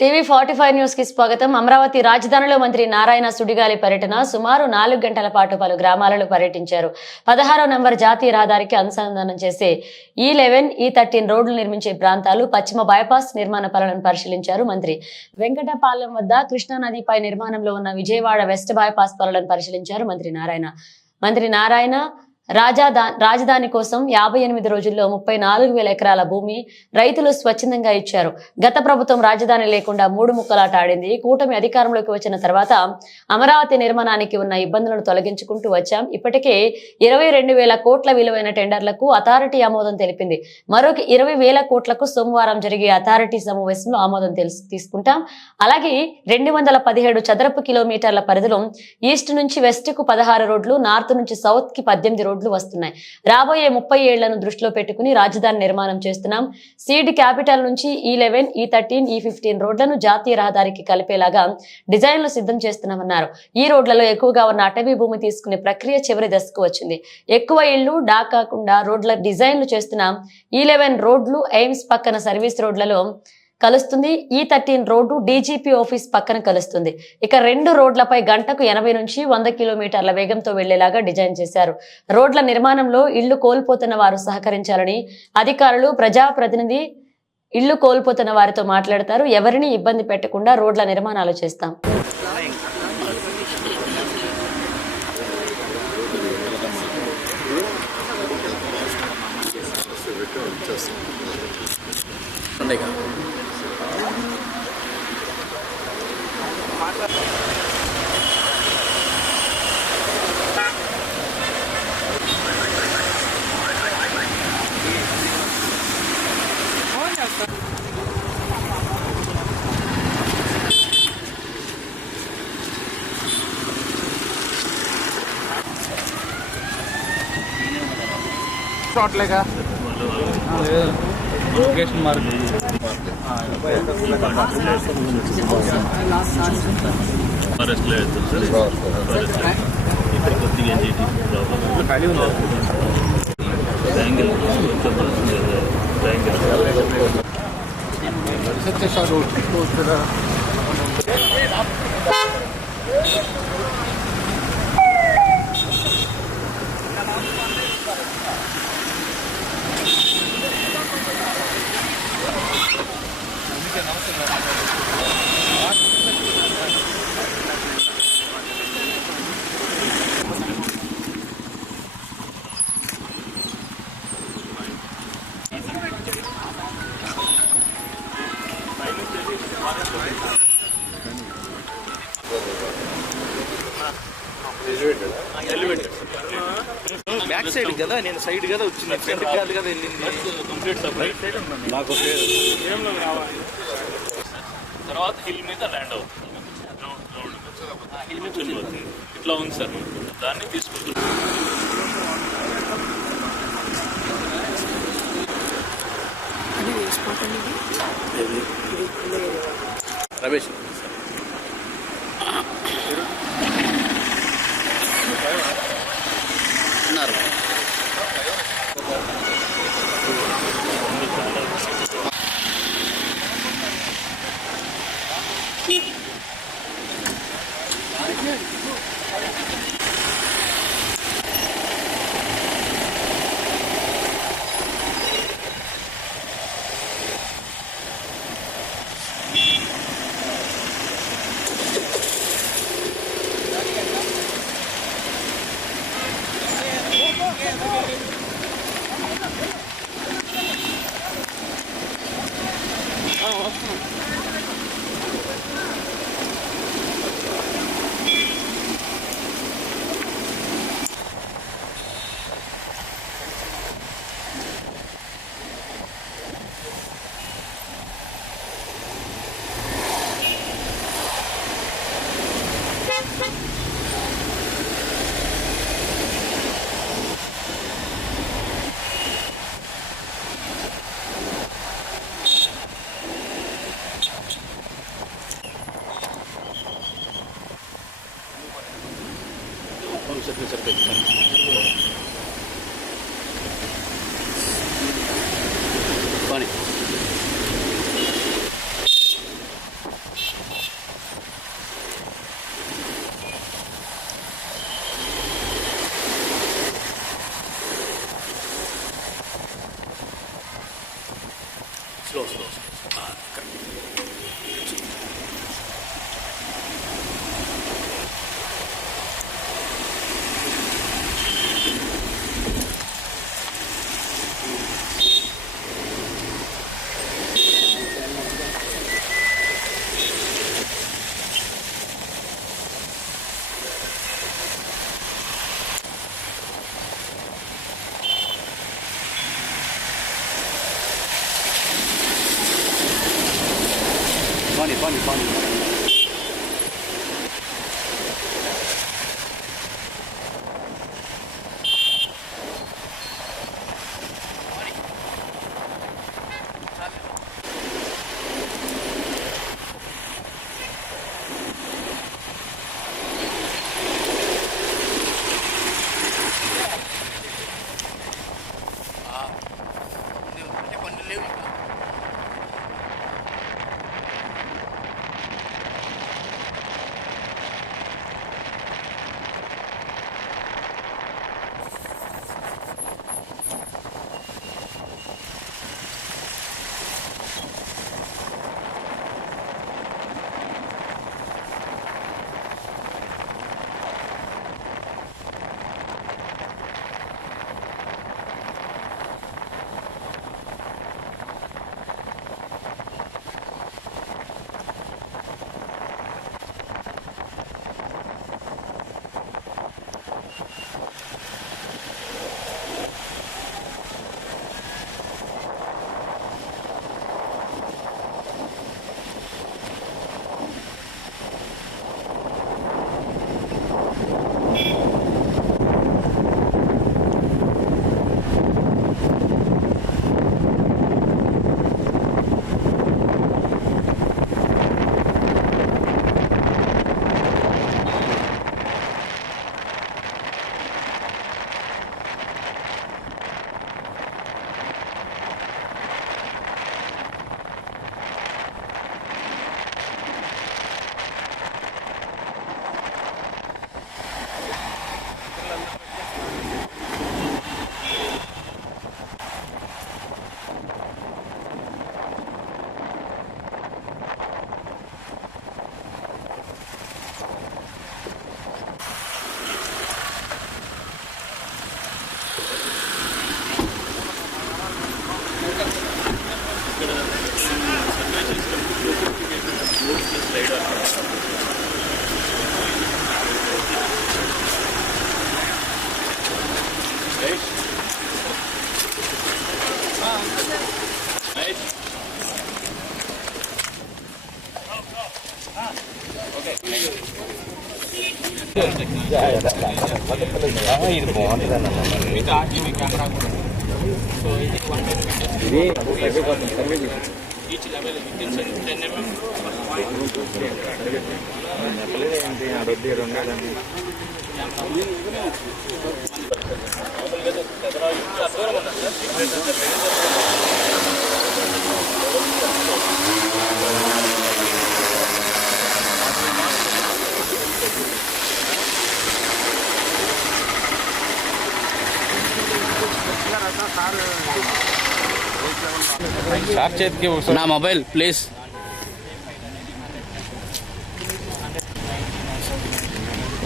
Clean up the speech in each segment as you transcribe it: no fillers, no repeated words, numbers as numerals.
టీవీ45 news కి స్వాగతం. అమరావతి రాజధానిలో మంత్రి నారాయణ సుడిగాలి పర్యటన సుమారు 4 గంటల పాటు పలు గ్రామాలలో పర్యటించారు. 16వ నంబర్ జాతీయ రహదారికి అనుసంధానం చేసే E11, E13 రోడ్లు నిర్మించే ప్రాంతాలు, పశ్చిమ బైపాస్ నిర్మాణ పనులను పరిశీలించారు మంత్రి. వెంకటపాలెం వద్ద కృష్ణానదిపై నిర్మాణంలో ఉన్న విజయవాడ వెస్ట్ బైపాస్ పనులను పరిశీలించారు మంత్రి నారాయణ రాజధాని కోసం 58 రోజుల్లో 34,000 ఎకరాల భూమి రైతులు స్వచ్ఛందంగా ఇచ్చారు. గత ప్రభుత్వం రాజధాని లేకుండా 3 ముక్కలాట ఆడింది. కూటమి అధికారంలోకి వచ్చిన తర్వాత అమరావతి నిర్మాణానికి ఉన్న ఇబ్బందులను తొలగించుకుంటూ వచ్చాం. ఇప్పటికే 22,000 కోట్ల విలువైన టెండర్లకు అథారిటీ ఆమోదం తెలిపింది. మరొక 20,000 కోట్లకు సోమవారం జరిగే అథారిటీ సమావేశంలో ఆమోదం తీసుకుంటాం. అలాగే 217 చదరపు కిలోమీటర్ల పరిధిలో ఈస్ట్ నుంచి వెస్ట్ కు 16 రోడ్లు, నార్త్ నుంచి సౌత్ కి 18 రోడ్లు వస్తున్నాయి. రాబోయే 30 ఏళ్లను దృష్టిలో పెట్టుకుని రాజధాని నిర్మాణం చేస్తున్నాం. సీడ్ క్యాపిటల్ నుంచి E11, E13, E15 రోడ్లను జాతీయ రహదారికి కలిపేలాగా డిజైన్లు సిద్ధం చేస్తున్నామన్నారు. ఈ రోడ్లలో ఎక్కువగా ఉన్న అటవీ భూమి తీసుకునే ప్రక్రియ చివరి దశకు వచ్చింది. ఎక్కువ ఇళ్లు కాకుండా రోడ్ల డిజైన్లు చేస్తున్నాం. E11 రోడ్లు ఎయిమ్స్ పక్కన సర్వీస్ రోడ్లలో కలుస్తుంది. E13 రోడ్డు డీజీపీ ఆఫీస్ పక్కన కలుస్తుంది. ఇక 2 రోడ్లపై గంటకు 80 నుంచి 100 కిలోమీటర్ల వేగంతో వెళ్లేలాగా డిజైన్ చేశారు. రోడ్ల నిర్మాణంలో ఇళ్లు కోల్పోతున్న వారు సహకరించాలని అధికారులు, ప్రజాప్రతినిధి ఇళ్లు కోల్పోతున్న వారితో మాట్లాడతారు. ఎవరిని ఇబ్బంది పెట్టకుండా రోడ్ల నిర్మాణాలు చేస్తాం. షార్ట్లేగా లొకేషన్ మార్క్ ఇక్కడ కొద్దిగా ఖాళీ ఉంది. బ్యాంగిల్ బ్యాక్ సైడ్ కదా, నేను సైడ్ కదా వచ్చింది, ఫ్రంట్ కాదు కదా వెళ్ళింది. కంప్లీట్ సపరేట్ నాకు తర్వాత హిల్ మీద ల్యాండ్ అవుతుంది. ఇట్లా ఉంది సార్, దాన్ని తీసుకుంటున్నాం. రమేష్ ఉన్నారు. స్లో స్లో पानी ఇది బాగుంటుంది camera each level with 10 mm ఏంటి అడొద్ది రెండాలండి నా మొబైల్ ప్లీజ్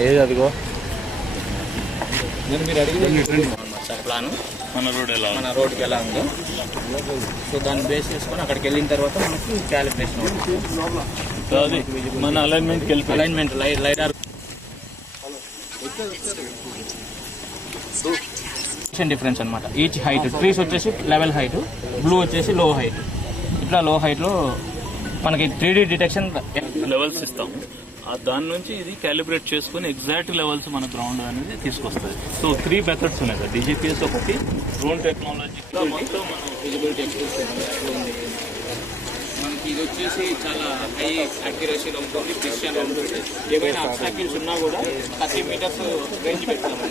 ఏది అదిగో సార్ ప్లాన్ మన రోడ్కి ఎలా ఉందో సో దాన్ని బేస్ చేసుకొని అక్కడికి వెళ్ళిన తర్వాత మనకి క్యాలిబ్రేషన్ అవుతుంది మన అలైన్మెంట్ లైడార్ డిఫరెన్స్ అనమాట. ఈచ్ హైట్ ట్రీస్ వచ్చేసి లెవెల్ హైట్, బ్లూ వచ్చేసి లో హైట్. ఇట్లా లో హైట్లో మనకి 3D డిటెక్షన్ లెవెల్స్ ఇస్తాం. దాని నుంచి ఇది క్యాలిబ్రేట్ చేసుకుని ఎగ్జాక్ట్ లెవెల్స్ మన గ్రౌండ్ అనేది తీసుకొస్తుంది. సో 3 మెథడ్స్ ఉన్నాయి కదా, DGPS ఒకటి, డ్రోన్ టెక్నాలజీ మొత్తం మనం విజిబిలిటీ మనకి ఇది వచ్చేసి చాలా హై అక్యురసీలో ఉంటుంది, ప్రిసిషన్ ఉంటుంది. ఏమైనా అబ్స్టాకిల్స్ ఉన్నా కూడా 30 meters రేంజ్ పెడతాము.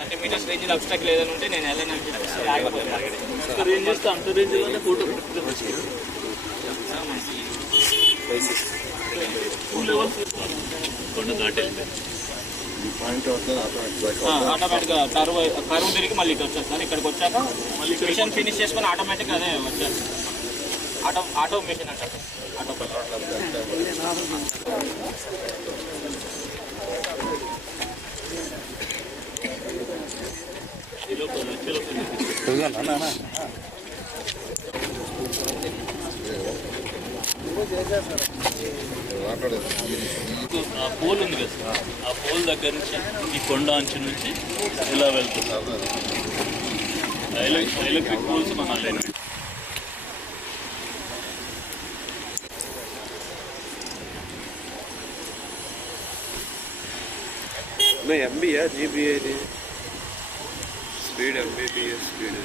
30 meters రేంజ్లో అబ్స్టాకిల్ ఏదైనా ఉంటే నేను ఎలా రేంజ్ చేస్తే అంత రేంజ్లోనే ఫోటో ఆటోమేటిక్గా కరువు తిరిగి మళ్ళీ ఇటు వచ్చేది సార్. ఇక్కడికి వచ్చాక మళ్ళీ మిషన్ ఫినిష్ చేసుకొని ఆటోమేటిక్గా అదే వచ్చేది. ఆటో మెషిన్ అంటారు. ఆటో ఆ పోల్ ఉంది కదా సార్, ఆ పోల్ దగ్గర నుంచి ఈ కొండ అంచు నుంచి ఇలా వెళ్తుంది. ఎలక్ట్రిక్ పోల్స్ మన alignment. MBA GBA speed MBPS speed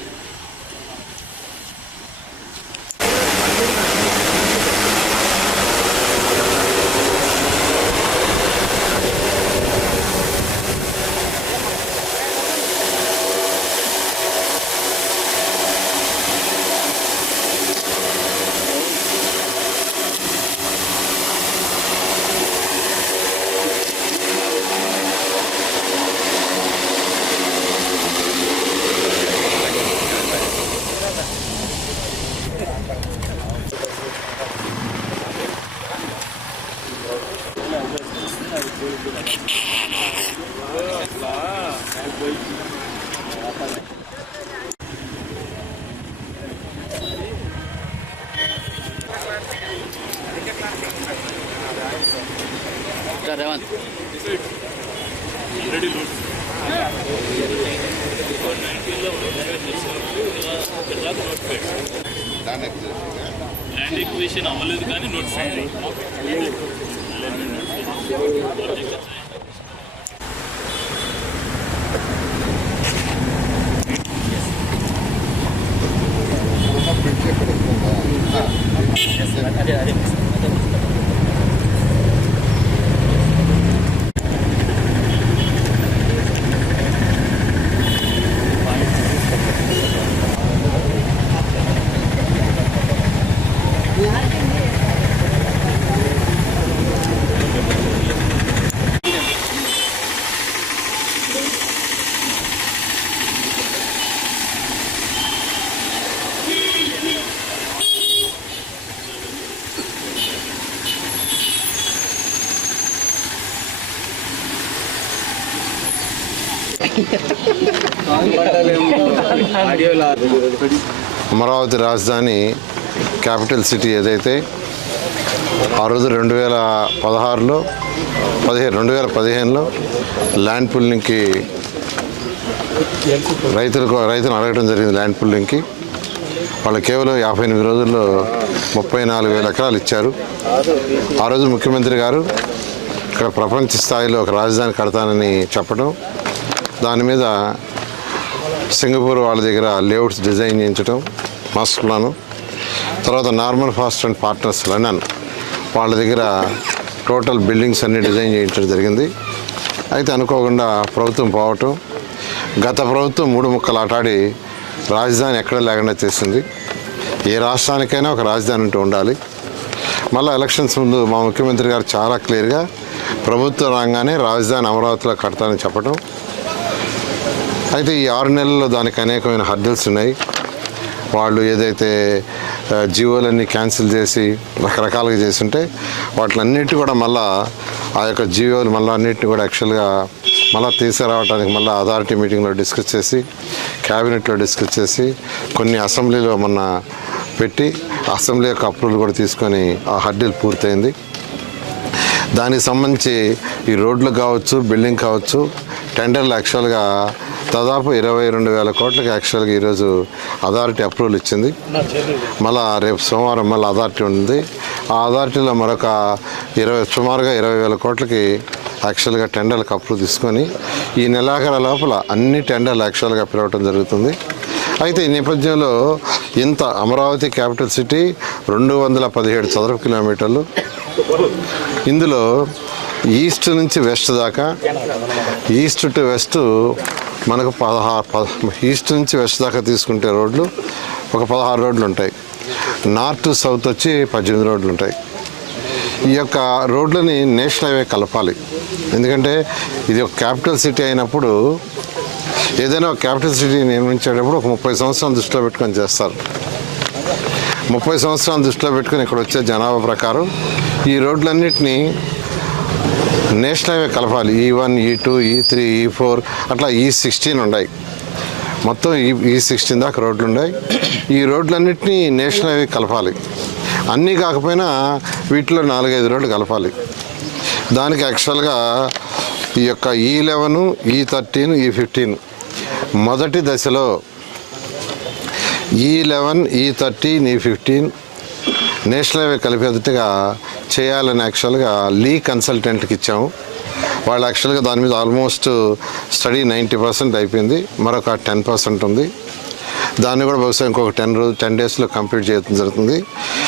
Revanth Reddy లోడ్ 19లో నోటిఫైడ్. ల్యాండ్ ఎక్విజిషన్ అవ్వలేదు కానీ నోటిఫైడ్. అదే అదే అమరావతి రాజధాని క్యాపిటల్ సిటీ ఏదైతే ఆ రోజు 2016లో 2015లో ల్యాండ్ పుల్లింగ్కి రైతులను అడగడం జరిగింది. ల్యాండ్ పుల్లింగ్కి వాళ్ళు కేవలం 58 రోజుల్లో 34,000 ఎకరాలు ఇచ్చారు. ఆ రోజు ముఖ్యమంత్రి గారు ఇక్కడ ప్రపంచ స్థాయిలో ఒక రాజధాని కడతానని చెప్పడం, దాని మీద సింగపూర్ వాళ్ళ దగ్గర లేఅవుట్స్ డిజైన్ చేయించడం, మాస్టర్ ప్లాను, తర్వాత Norman fast and partners London వాళ్ళ దగ్గర టోటల్ బిల్డింగ్స్ అన్నీ డిజైన్ చేయించడం జరిగింది. అయితే అనుకోకుండా ప్రభుత్వం పోవటం, గత ప్రభుత్వం 3 ముక్కలు ఆటాడి రాజధాని ఎక్కడ లేకుండా చేసింది. ఏ రాష్ట్రానికైనా ఒక రాజధాని అంటూ ఉండాలి. మళ్ళీ ఎలక్షన్స్ ముందు మా ముఖ్యమంత్రి గారు చాలా క్లియర్గా ప్రభుత్వం రాగానే రాజధాని అమరావతిలో కడతానని చెప్పడం. అయితే ఈ 6 నెలల్లో దానికి అనేకమైన హర్డిల్స్ ఉన్నాయి. వాళ్ళు ఏదైతే జీవోలన్నీ క్యాన్సిల్ చేసి రకరకాలుగా చేస్తుంటే వాటిలన్నిటి కూడా మళ్ళీ ఆ యొక్క జీవోలు మళ్ళీ అన్నింటినీ కూడా యాక్చువల్గా మళ్ళీ తీసుకురావడానికి మళ్ళీ అథారిటీ మీటింగ్లో డిస్కస్ చేసి, క్యాబినెట్లో డిస్కస్ చేసి, కొన్ని అసెంబ్లీలో మొన్న పెట్టి అసెంబ్లీ యొక్క అప్రూవల్ కూడా తీసుకొని ఆ హర్డిల్ పూర్తయింది. దానికి సంబంధించి ఈ రోడ్లు కావచ్చు, బిల్డింగ్ కావచ్చు, టెండర్లు యాక్చువల్గా దాదాపు 22,000 కోట్లకి యాక్చువల్గా ఈరోజు అథారిటీ అప్రూవల్ ఇచ్చింది. మళ్ళీ రేపు సోమవారం మళ్ళీ అథారిటీ ఉంది. ఆ అథారిటీలో మరొక సుమారుగా 20,000 కోట్లకి యాక్చువల్గా టెండర్లకు అప్రూవ్ తీసుకొని ఈ నెలాఖరు లోపల అన్ని టెండర్లు యాక్చువల్గా పిలవటం జరుగుతుంది. అయితే ఈ నేపథ్యంలో ఇంత అమరావతి క్యాపిటల్ సిటీ 217 చదరపు కిలోమీటర్లు, ఇందులో ఈస్ట్ నుంచి వెస్ట్ దాకా, ఈస్ట్ టు వెస్ట్ మనకు 16 ఈస్ట్ నుంచి వెస్ట్ దాకా తీసుకుంటే రోడ్లు ఒక 16 రోడ్లు ఉంటాయి. నార్త్ టు సౌత్ వచ్చి 18 రోడ్లు ఉంటాయి. ఈ యొక్క రోడ్లని నేషనల్ హైవే కలపాలి. ఎందుకంటే ఇది ఒక క్యాపిటల్ సిటీ అయినప్పుడు ఏదైనా ఒక క్యాపిటల్ సిటీ నిర్మించేటప్పుడు ఒక 30 సంవత్సరాలు దృష్టిలో పెట్టుకొని చేస్తారు. 30 సంవత్సరాలు దృష్టిలో పెట్టుకుని ఇక్కడ వచ్చే జనాభా ప్రకారం ఈ రోడ్లన్నింటినీ నేషనల్ హైవే కలపాలి. E1, E2, E3, E4 అట్లా E16 ఉన్నాయి. మొత్తం E16 దాకా రోడ్లు ఉన్నాయి. ఈ రోడ్లన్నింటినీ నేషనల్ హైవే కలపాలి. అన్నీ కాకపోయినా వీటిలో 4-5 రోడ్లు కలపాలి. దానికి యాక్చువల్గా ఈ యొక్క E11, E13, E15 మొదటి దశలో E11, E13, E15 national highway కలిపేటట్టుగా చేయాలని యాక్చువల్గా లీ కన్సల్టెంట్కి ఇచ్చాము. వాళ్ళు యాక్చువల్గా దాని మీద ఆల్మోస్ట్ స్టడీ 90% అయిపోయింది. మరొక 10% ఉంది. దాన్ని కూడా బహుశా ఇంకొక 10 డేస్లో కంప్లీట్ చేయడం జరుగుతుంది.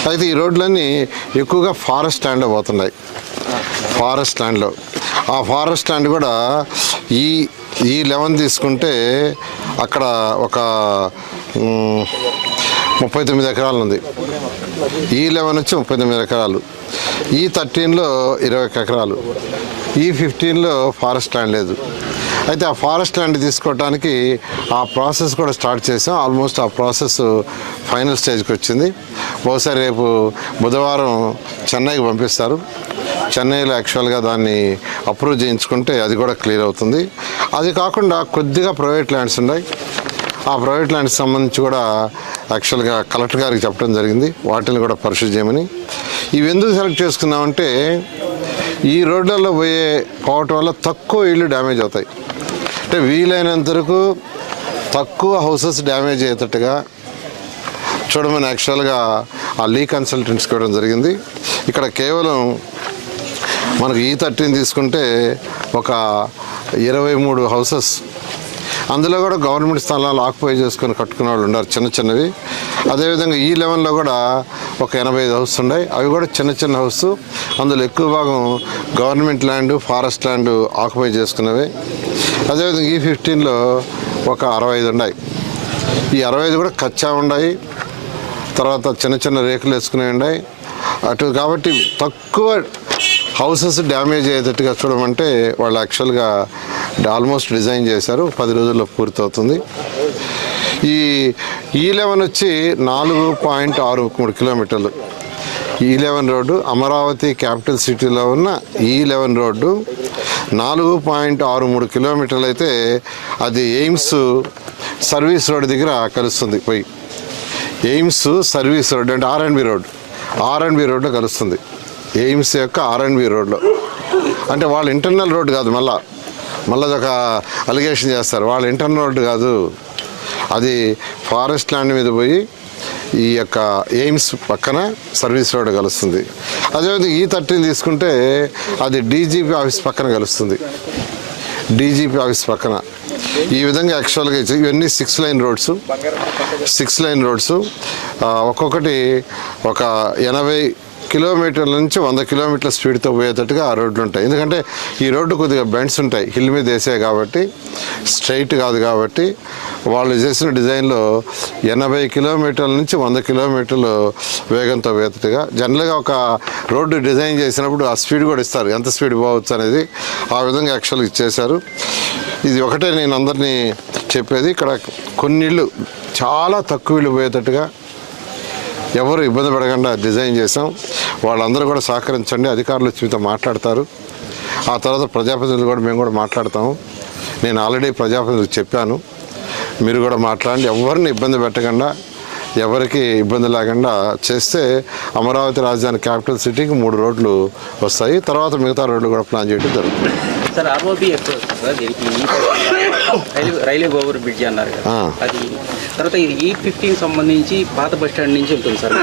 అయితే ఈ రోడ్లన్నీ ఎక్కువగా ఫారెస్ట్ ల్యాండ్లో పోతున్నాయి. ఫారెస్ట్ ల్యాండ్లో ఆ ఫారెస్ట్ ల్యాండ్ కూడా E11 తీసుకుంటే అక్కడ ఒక 39 ఎకరాలు ఉంది. E11 వచ్చి 39 ఎకరాలు, E13లో 21 ఎకరాలు, E15లో ఫారెస్ట్ ల్యాండ్ లేదు. అయితే ఆ ఫారెస్ట్ ల్యాండ్ తీసుకోవడానికి ఆ ప్రాసెస్ కూడా స్టార్ట్ చేసాం. ఆల్మోస్ట్ ఆ ప్రాసెస్ ఫైనల్ స్టేజ్కి వచ్చింది. బహుశా రేపు బుధవారం చెన్నైకి పంపిస్తారు. చెన్నైలో యాక్చువల్గా దాన్ని అప్రూవ్ చేయించుకుంటే అది కూడా క్లియర్ అవుతుంది. అది కాకుండా కొద్దిగా ప్రైవేట్ ల్యాండ్స్ ఉన్నాయి. ఆ ప్రైవేట్ ల్యాండ్స్ సంబంధించి కూడా యాక్చువల్గా కలెక్టర్ గారికి చెప్పడం జరిగింది, వాటిని కూడా పరిశీలి చేయమని. ఇవి ఎందుకు సెలెక్ట్ చేసుకున్నామంటే ఈ రోడ్లలో పోవటం వల్ల తక్కువ ఇళ్ళు డ్యామేజ్ అవుతాయి. అంటే వీలైనంత వరకు తక్కువ హౌసెస్ డ్యామేజ్ అయ్యేటట్టుగా చూడమని యాక్చువల్గా ఆ లీ కన్సల్టెంట్స్కి ఇవ్వడం జరిగింది. ఇక్కడ కేవలం మనకు E13 తీసుకుంటే ఒక 23 హౌసెస్, అందులో కూడా గవర్నమెంట్ స్థలాలు ఆక్యుపై చేసుకొని కట్టుకునే వాళ్ళు ఉన్నారు చిన్నవి. అదేవిధంగా E11లో కూడా ఒక 85 హౌస్ ఉన్నాయి. అవి కూడా చిన్న హౌస్. అందులో ఎక్కువ భాగం government land, forest land occupy చేసుకున్నవి. అదేవిధంగా E15లో ఒక 65 ఉన్నాయి. ఈ 65 కూడా కచ్చా ఉన్నాయి, తర్వాత చిన్న రేకులు వేసుకునే ఉన్నాయి అటు. కాబట్టి తక్కువ హౌసెస్ డ్యామేజ్ అయ్యేటట్టుగా చూడమంటే వాళ్ళు యాక్చువల్గా ఆల్మోస్ట్ డిజైన్ చేశారు. 10 రోజుల్లో పూర్తవుతుంది. ఈ E11 వచ్చి 4.63 కిలోమీటర్లు. E11 రోడ్డు అమరావతి క్యాపిటల్ సిటీలో ఉన్న E11 రోడ్డు 4.63 కిలోమీటర్లు అయితే అది ఎయిమ్స్ సర్వీస్ రోడ్ దగ్గర కలుస్తుంది. పోయి ఎయిమ్స్ సర్వీస్ రోడ్ అంటే R&B రోడ్లో కలుస్తుంది. ఎయిమ్స్ యొక్క R&B రోడ్లో అంటే వాళ్ళ ఇంటర్నల్ రోడ్డు కాదు. మళ్ళీ ఒక అలిగేషన్ చేస్తారు, వాళ్ళ ఇంటర్నల్ రోడ్డు కాదు, అది ఫారెస్ట్ ల్యాండ్ మీద పోయి ఈ యొక్క ఎయిమ్స్ పక్కన సర్వీస్ రోడ్ కలుస్తుంది. అదేవిధంగా E13 తీసుకుంటే అది DGP ఆఫీస్ పక్కన కలుస్తుంది. DGP ఆఫీస్ పక్కన ఈ విధంగా యాక్చువల్గా ఇవన్నీ 6 లైన్ రోడ్స్ ఒక్కొక్కటి ఒక 80 కిలోమీటర్ల నుంచి 100 కిలోమీటర్ల స్పీడ్తో పోయేటట్టుగా ఆ రోడ్లు ఉంటాయి. ఎందుకంటే ఈ రోడ్డు కొద్దిగా బెండ్స్ ఉంటాయి, హిల్ మీద వేసే కాబట్టి, స్ట్రైట్ కాదు కాబట్టి వాళ్ళు చేసిన డిజైన్లో 80 కిలోమీటర్ల నుంచి 100 కిలోమీటర్లు వేగంతో పోయేటట్టుగా. జనరల్గా ఒక రోడ్డు డిజైన్ చేసినప్పుడు ఆ స్పీడ్ కూడా ఇస్తారు, ఎంత స్పీడ్ పోవచ్చు అనేది. ఆ విధంగా యాక్చువల్గా ఇచ్చేశారు. ఇది ఒకటే నేను అందరినీ చెప్పేది, ఇక్కడ కొన్ని ఇళ్ళు చాలా తక్కువ ఇళ్ళు పోయేటట్టుగా ఎవరు ఇబ్బంది పడకుండా డిజైన్ చేసాం. వాళ్ళందరూ కూడా సహకరించండి. అధికారులు వచ్చి మీతో మాట్లాడతారు. ఆ తర్వాత ప్రజాప్రతినిధులు కూడా మేము కూడా మాట్లాడతాము. నేను ఆల్రెడీ ప్రజాప్రతినిధులకు చెప్పాను, మీరు కూడా మాట్లాడండి. ఎవరిని ఇబ్బంది పెట్టకుండా, ఎవరికి ఇబ్బంది లేకుండా చేస్తే అమరావతి రాజధాని క్యాపిటల్ సిటీకి 3 రోడ్లు వస్తాయి. తర్వాత మిగతా రోడ్లు కూడా ప్లాన్ చేయడం జరుగుతుంది. సార్ ROB ఎక్కడ వస్తుంది సార్? దీనికి రైల్వే ఓవర్ బ్రిడ్జ్ అన్నారు కదా, అది తర్వాత E15 సంబంధించి పాత బస్ స్టాండ్ నుంచి ఉంటుంది సార్.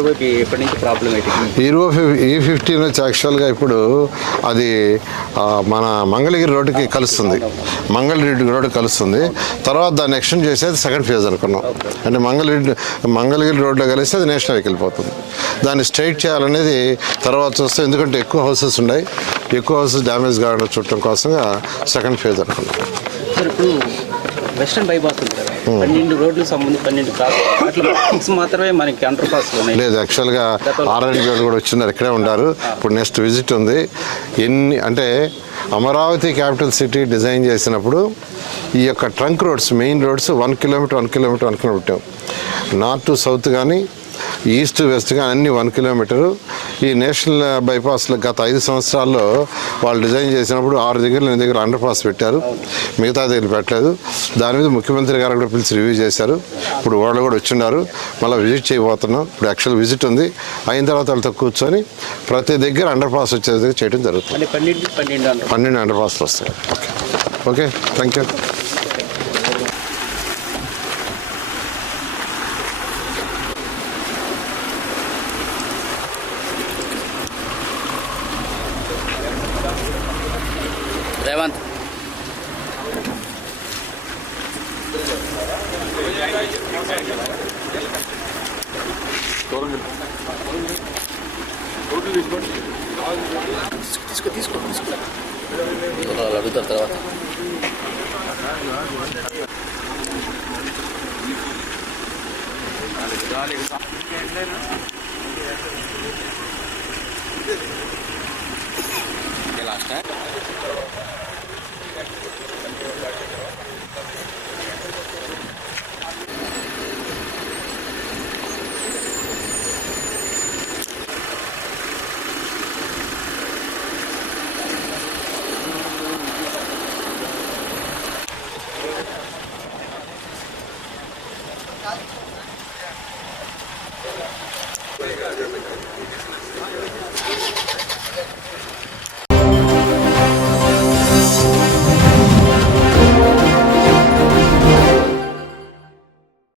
ROB ఎప్పటి నుంచి ప్రాబ్లం అయితే E15 వచ్చి యాక్చువల్గా ఇప్పుడు అది మన మంగళగిరి రోడ్డుకి కలుస్తుంది. మంగళగిరి రోడ్డు కలుస్తుంది. తర్వాత దాన్ని ఎక్స్టెండ్ చేసేది సెకండ్ ఫేజ్ అనుకున్నాం. అంటే మంగళగిరి రోడ్లో కలిస్తే అది నేషనల్ హైవేకి వెళ్ళిపోతుంది. దాన్ని స్ట్రైట్ చేయాలనేది తర్వాత వస్తే, ఎందుకంటే ఎక్కువ హౌసెస్ ఉన్నాయి, ఎక్కువ హౌసెస్ డ్యామేజ్ కావడం చూడటం కోసంగా సెకండ్ ఫేజ్ అనుకున్నాం. సార్ ఇప్పుడు వెస్టర్న్ బైపాస్ ఉంది కదా, 12 రోడ్లకు సంబంధించి 12 క్రాస్ అట్లా 6 మాత్రమే మనకి అండర్ పాస్లు ఉన్నాయి. లేదు, యాక్చువల్గా ఆర్ఎండ్బి వాళ్ళు కూడా వచ్చిన్నారు, ఇక్కడే ఉంటారు. ఇప్పుడు నెక్స్ట్ విజిట్ ఉంది. అంటే అమరావతి క్యాపిటల్ సిటీ డిజైన్ చేసినప్పుడు ఈ యొక్క trunk roads, main roads 1 kilometre north to south కానీ ఈస్ట్ వెస్ట్ కానీ అన్ని 1 కిలోమీటరు. ఈ నేషనల్ బైపాస్లో గత 5 సంవత్సరాల్లో వాళ్ళు డిజైన్ చేసినప్పుడు 6 దగ్గర అండర్ పాస్ పెట్టారు, మిగతా దగ్గర పెట్టలేదు. దాని మీద ముఖ్యమంత్రి గారు కూడా పిలిచి రివ్యూ చేశారు. ఇప్పుడు వాళ్ళు కూడా వచ్చిన్నారు, మళ్ళీ విజిట్ చేయబోతున్నాం. ఇప్పుడు యాక్చువల్ విజిట్ ఉంది, అయిన తర్వాత వాళ్ళతో కూర్చొని ప్రతి దగ్గర అండర్ పాస్ వచ్చేది చేయడం జరుగుతుంది. 12 అండర్ పాస్లు వస్తాయి. Okay, thank you. రేవంత్ అడుగుతారు తర్వాత. లాస్ట్